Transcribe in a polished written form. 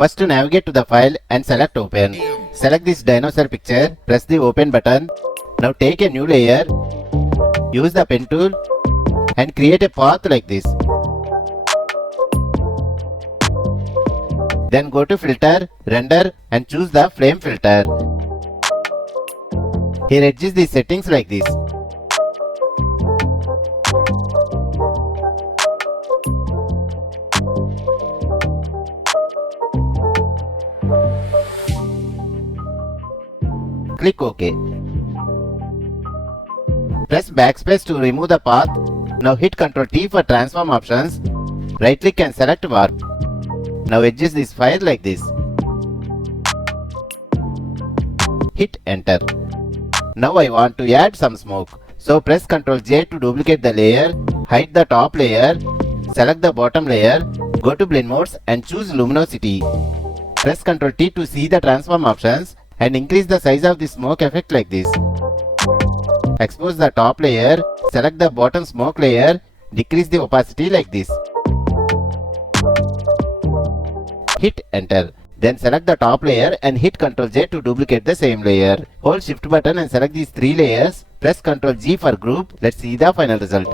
First navigate to the file and select open. Select this dinosaur picture, press the open button. Now take a new layer, use the pen tool and create a path like this. Then go to filter, render and choose the flame filter. Here adjust the settings like this. Click OK. Press backspace to remove the path. Now hit Ctrl T for transform options. Right click and select warp. Now adjust this file like this. Hit enter. Now I want to add some smoke. So press Ctrl J to duplicate the layer, hide the top layer, select the bottom layer, go to blend modes and choose luminosity. Press Ctrl T to see the transform options and increase the size of the smoke effect like this. Expose the top layer, select the bottom smoke layer, decrease the opacity like this. Hit enter. Then select the top layer and hit Ctrl J to duplicate the same layer. Hold shift button and select these 3 layers. Press Ctrl G for group. Let's see the final result.